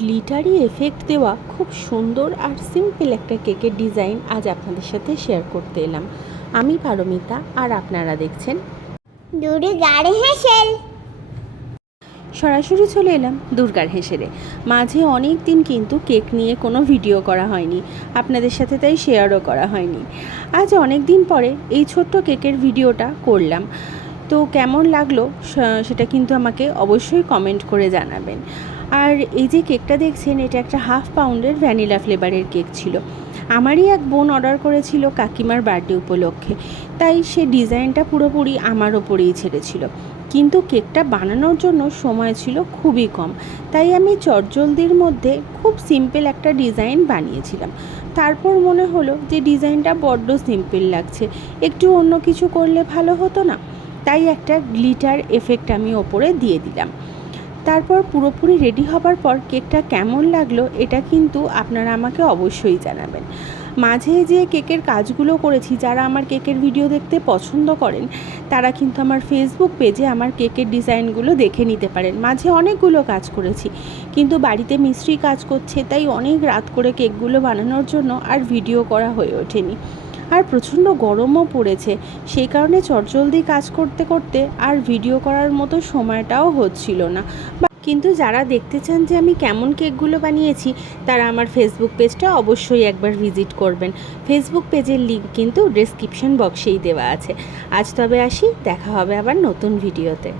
Glittery effect দেওয়া খুব সুন্দর আর সিম্পল একটা কেকের ডিজাইন আজ আপনাদের সাথে শেয়ার করতে এলাম। আমি পারমিতা আর আপনারা দেখছেন সরাসরি চলে এলাম দুর্গার হেসেরে মাঝে অনেক দিন কিন্তু কেক নিয়ে কোনো ভিডিও করা হয়নি। আপনাদের সাথে তাই শেয়ারও করা হয়নি। আজ অনেক দিন পরে এই ছোট্ট কেকের ভিডিওটা করলাম। তো কেমন লাগল সেটা কিন্তু আমাকে অবশ্যই কমেন্ট করে জানাবেন। আর এই যে কেকটা দেখছেন, এটা একটা হাফ পাউন্ডের ভ্যানিলা ফ্লেভারের কেক ছিল। আমারই এক বোন অর্ডার করেছিল কাকিমার বার্থডে উপলক্ষে। তাই সে ডিজাইনটা পুরোপুরি আমার ওপরেই ছেড়েছিল। কিন্তু কেকটা বানানোর জন্য সময় ছিল খুবই কম। তাই আমি চটজলদির মধ্যে খুব সিম্পল একটা ডিজাইন বানিয়েছিলাম। তারপর মনে হলো যে ডিজাইনটা বড্ড সিম্পল লাগছে। একটু অন্য কিছু করলে ভালো হতো না? তাই একটা গ্লিটার এফেক্ট আমি ওপরে দিয়ে দিলাম। তারপর পুরোপুরি রেডি হবার পর কেকটা কেমন লাগল এটা কিন্তু আপনারা আমাকে অবশ্যই জানাবেন। মাঝে যে কেকের কাজগুলো করেছি, যারা আমার কেকের ভিডিও দেখতে পছন্দ করেন, তারা কিন্তু আমার ফেসবুক পেজে আমার কেকের ডিজাইনগুলো দেখে নিতে পারেন। মাঝে অনেকগুলো কাজ করেছি, কিন্তু বাড়িতে মিস্ত্রি কাজ করছে, তাই অনেক রাত করে কেকগুলো বানানোর জন্য আর ভিডিও করা হয়ে ওঠেনি। আর প্রচণ্ড গরমও পড়েছে। সেই কারণে চটজলদি কাজ করতে করতে আর ভিডিও করার মতো সময়টাও হচ্ছিল না। কিন্তু যারা দেখতে চান যে আমি কেমন কেকগুলো বানিয়েছি, তারা আমার ফেসবুক পেজটা অবশ্যই একবার ভিজিট করবেন। ফেসবুক পেজের লিঙ্ক কিন্তু ডেসক্রিপশন বক্সেই দেওয়া আছে। আজ তবে আসি, দেখা হবে আবার নতুন ভিডিওতে